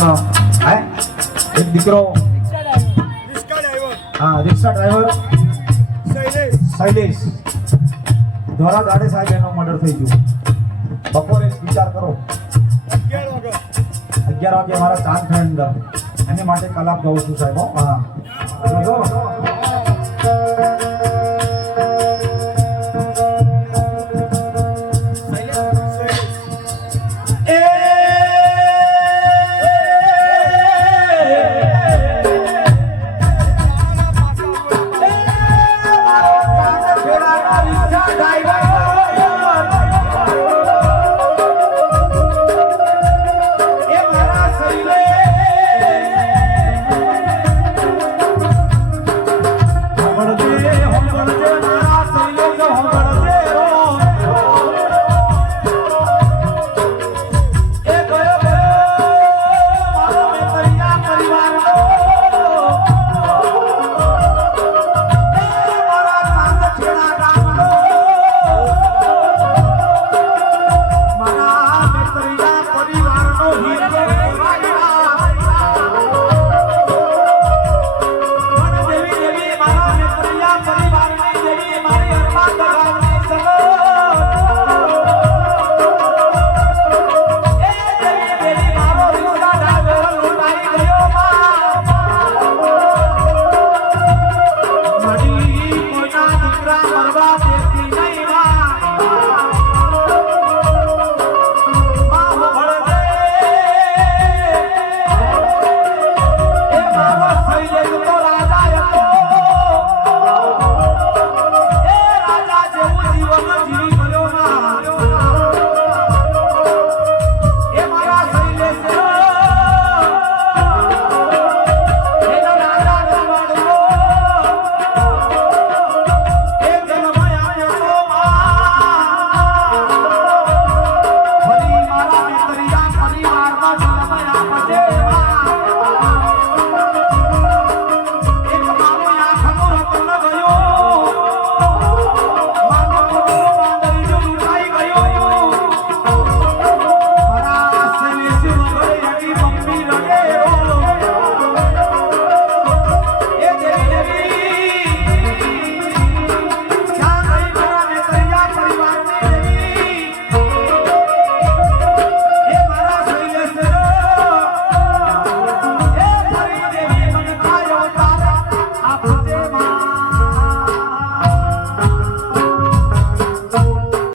એક દીકરો. હા રિક્ષા ડ્રાઈવર. શૈલેષ. દ્વારા દાડે સાહેબ એનો મર્ડર થઈ ગયો. બપોરે વિચાર કરો. અગિયાર વાગે મારા ચાંદ ફ્રેન્ડ એની માટે કલાક ગાઉં છું સાહેબ હો. હા. Bye bye.